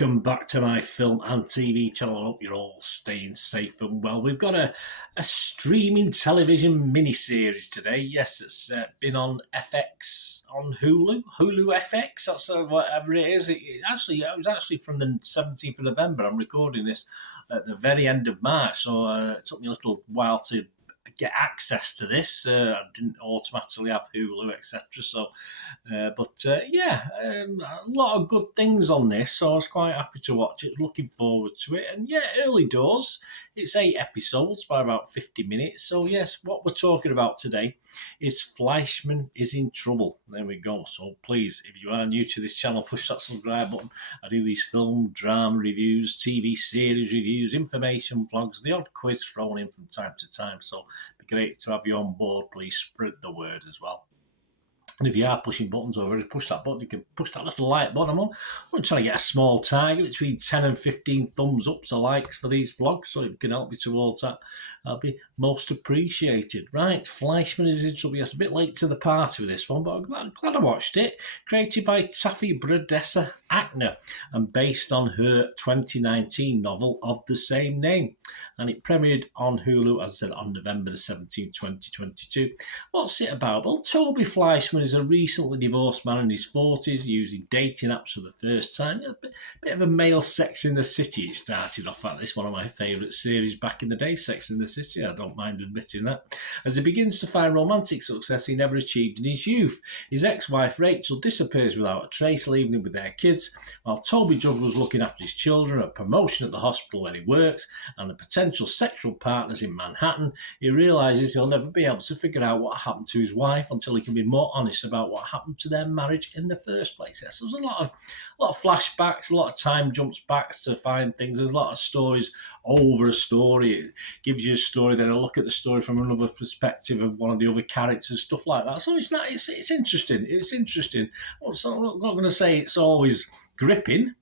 welcome back to my film and TV channel. I hope you're all staying safe and well. We've got a streaming television miniseries today. Yes, it's been on FX, on Hulu FX, that's whatever it is. It was actually from the 17th of November. I'm recording this at the very end of March, so it took me a little while to get access to this. I didn't automatically have Hulu, etc. So, a lot of good things on this. So I was quite happy to watch it. Looking forward to it. And yeah, early doors. It's 8 episodes by about 50 minutes. So yes, what we're talking about today is FLEISHMAN is in Trouble. There we go. So please, if you are new to this channel, push that subscribe button. I do these film, drama reviews, TV series reviews, information vlogs, the odd quiz thrown in from time to time. So it'd be great to have you on board. Please spread the word as well. And if you are pushing buttons over, push that button. You can push that little like button. I'm trying to get a small target between 10 and 15 thumbs ups or likes for these vlogs. So if you can help me towards that, that'll be most appreciated. Right, FLEISHMAN is in Trouble. Yes, a bit late to the party with this one, but I'm glad I watched it. Created by Taffy Bradessa Ackner and based on her 2019 novel of the same name. And it premiered on Hulu, as I said, on November the 17th, 2022. What's it about? Well, Toby FLEISHMAN is a recently divorced man in his 40s using dating apps for the first time. A bit of a male Sex in the City it started off at. This one of my favourite series back in the day, Sex in the City. I don't mind admitting that. As he begins to find romantic success he never achieved in his youth, his ex-wife Rachel disappears without a trace, leaving him with their kids, while Toby juggles looking after his children, a promotion at the hospital where he works, and the potential sexual partners in Manhattan. He realises he'll never be able to figure out what happened to his wife until he can be more honest about what happened to their marriage in the first place. Yes, there's a lot of flashbacks, a lot of time jumps back to find things. There's a lot of stories over a story. It gives you a story, then a look at the story from another perspective of one of the other characters, stuff like that. So it's interesting. It's interesting. I'm not going to say it's always gripping,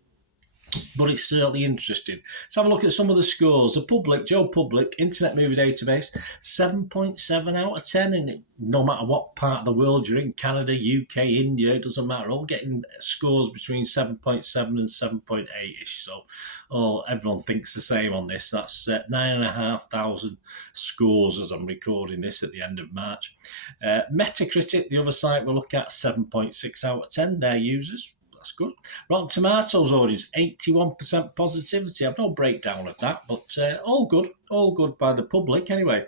but it's certainly interesting. Let's have a look at some of the scores. The Joe Public Internet Movie Database, 7.7 out of 10. And no matter what part of the world you're in, Canada, UK, India, it doesn't matter. All getting scores between 7.7 and 7.8-ish. So everyone thinks the same on this. That's 9,500 scores as I'm recording this at the end of March. Metacritic, the other site we'll look at, 7.6 out of 10. Their users. That's good. Rotten Tomatoes audience, 81% positivity. I've no breakdown of that, but all good by the public anyway.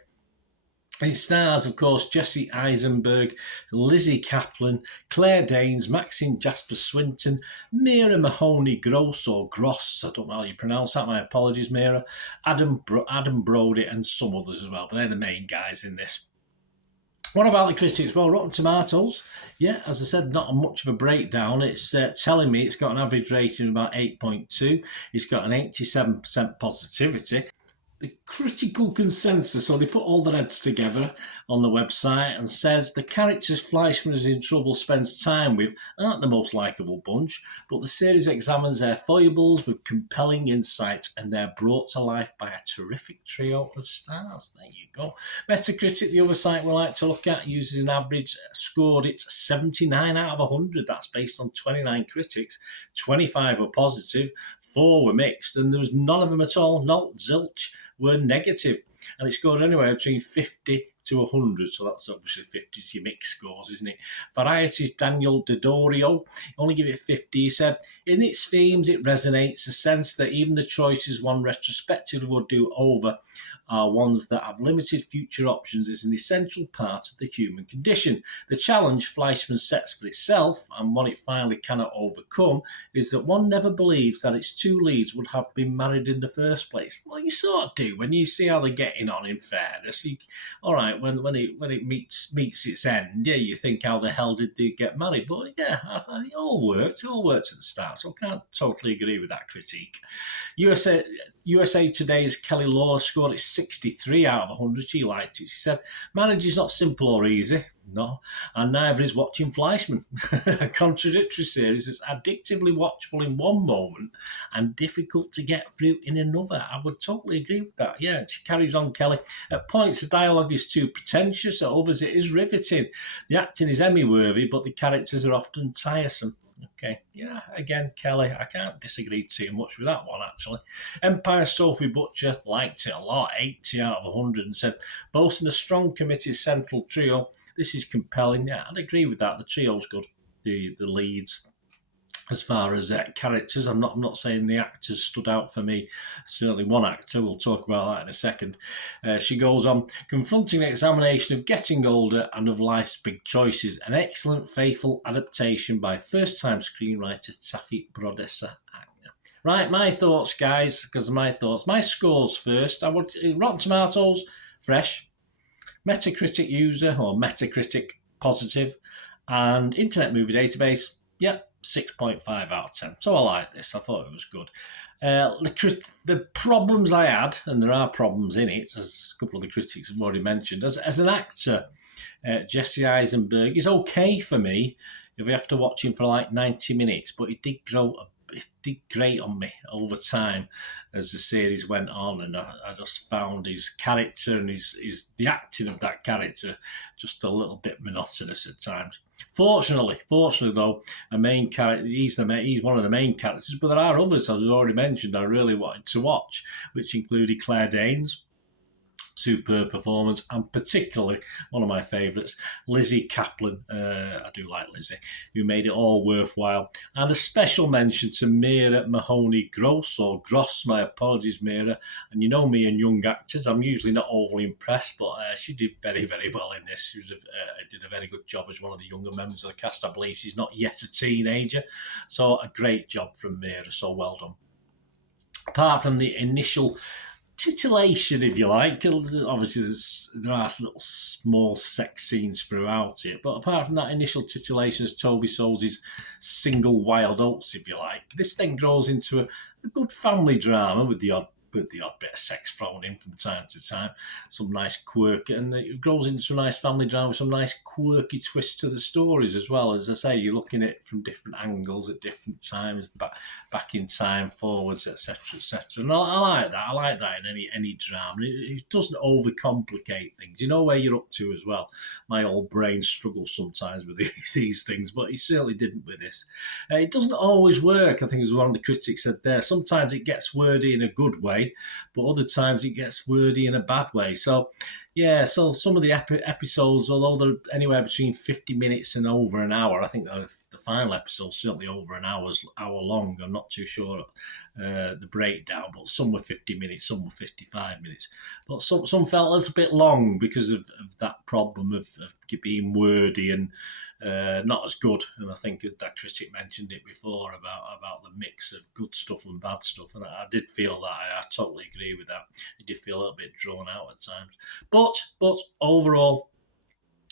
It stars, of course, Jesse Eisenberg, Lizzie Kaplan, Claire Danes, Maxine Jasper Swinton, Mira Mahoney Gross, I don't know how you pronounce that, my apologies, Mira, Adam Brody, and some others as well, but they're the main guys in this. What about the critics? Well, Rotten Tomatoes, yeah, as I said, not much of a breakdown. It's telling me it's got an average rating of about 8.2. It's got an 87% positivity. The critical consensus, so they put all the heads together on the website and says the characters FLEISHMAN is in Trouble spends time with aren't the most likeable bunch, but the series examines their foibles with compelling insight and they're brought to life by a terrific trio of stars. There you go. Metacritic, the other site we like to look at, uses an average, scored it's 79 out of 100. That's based on 29 critics. 25 were positive, 4 were mixed, and there was none of them at all, not zilch, were negative. And it scored anywhere between 50 to 100, so that's obviously 50 is your mixed scores, isn't it? Variety's Daniel Dodorio only give it 50. He said, in its themes, it resonates, a sense that even the choices one retrospectively would do over are ones that have limited future options is an essential part of the human condition. The challenge FLEISHMAN sets for itself, and one it finally cannot overcome, is that one never believes that its two leads would have been married in the first place. Well, you sort of do when you see how they're getting on, in fairness. All right, when it meets its end, yeah, you think how the hell did they get married? But yeah, I think it all worked at the start, so I can't totally agree with that critique. USA Today's Kelly Law scored it 63 out of 100. She liked it. She said, marriage is not simple or easy. No, and neither is watching FLEISHMAN. A contradictory series that's addictively watchable in one moment and difficult to get through in another. I would totally agree with that. Yeah, she carries on, Kelly. At points, the dialogue is too pretentious. At others, it is riveting. The acting is Emmy-worthy, but the characters are often tiresome. Okay, yeah, again, Kelly, I can't disagree too much with that one, actually. Empire Sophie Butcher liked it a lot, 80 out of 100, and said, boasting a strong, committed central trio, this is compelling. Yeah, I'd agree with that. The trio's good, the leads. As far as characters, I'm not saying the actors stood out for me. Certainly one actor, we'll talk about that in a second. She goes on, confronting the examination of getting older and of life's big choices. An excellent, faithful adaptation by first-time screenwriter Taffy Brodesser. Right, my thoughts, guys, because my scores first. I would Rotten Tomatoes, fresh. Metacritic user, or Metacritic positive, and Internet Movie Database, yep. 6.5 out of 10. So I like this. I thought it was good. The problems I had, and there are problems in it, as a couple of the critics have already mentioned, as an actor, Jesse Eisenberg is okay for me if I have to watch him for like 90 minutes, but it did grate on me over time as the series went on, and I just found his character and the acting of that character just a little bit monotonous at times. Fortunately though, a main character, he's one of the main characters, but there are others, as I already mentioned, I really wanted to watch, which included Claire Danes. Superb performance, and particularly one of my favourites, Lizzie Kaplan. I do like Lizzie, who made it all worthwhile. And a special mention to Mira Mahoney Gross, my apologies, Mira. And you know me and young actors, I'm usually not overly impressed, but she did very, very well in this. She did a very good job as one of the younger members of the cast. I believe she's not yet a teenager, so a great job from Mira, so well done. Apart from the initial titillation, if you like, obviously there are little small sex scenes throughout it, but apart from that initial titillation as Toby sows his single wild oats, if you like, this thing grows into a good family drama with the odd bit of sex thrown in from time to time, some nice quirk, and it grows into a nice family drama with some nice quirky twists to the stories as well. As I say, you're looking at it from different angles at different times, back in time, forwards, etc., etc. And I like that. I like that in any drama. It doesn't overcomplicate things. You know where you're up to as well. My old brain struggles sometimes with these things, but he certainly didn't with this. It doesn't always work, I think, as one of the critics said there. Sometimes it gets wordy in a good way, but other times it gets wordy in a bad way. So yeah, so some of the episodes, although they're anywhere between 50 minutes and over an hour, I think the final episode's certainly over an hour long. I'm not too sure the breakdown, but some were 50 minutes, some were 55 minutes. But some felt a little bit long because of that problem of being wordy and not as good. And I think that critic mentioned it before about the mix of good stuff and bad stuff, and I did feel that. I totally agree with that. It did feel a little bit drawn out at times, but overall,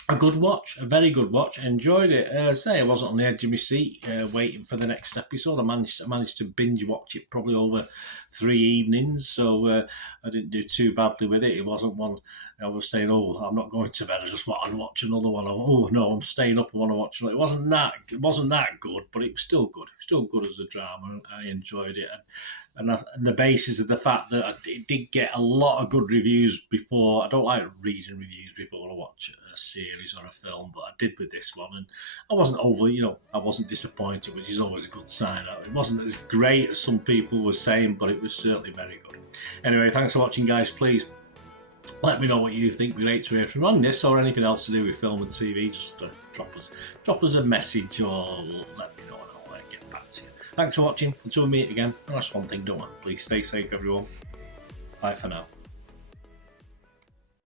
a good watch, a very good watch. Enjoyed it. I wasn't on the edge of my seat waiting for the next episode. I managed to binge watch it probably over 3 evenings, so I didn't do too badly with it. It wasn't one I was saying, oh, I'm not going to bed, I just want to watch another one. Oh no, I'm staying up, I want to watch another. It wasn't that good, but it was still good. It was still good as a drama. I enjoyed it. And the basis of the fact that it did get a lot of good reviews before. I don't like reading reviews before I watch a series or a film, but I did with this one, and I wasn't I wasn't disappointed, which is always a good sign. It wasn't as great as some people were saying, but it was certainly very good. Anyway, thanks for watching, guys. Please let me know what you think. We'd like to hear from on this or anything else to do with film and TV. Just drop us a message or let me know, and I'll get back to you. Thanks for watching. Until we meet again, that's one thing, don't I? Please stay safe, everyone. Bye for now.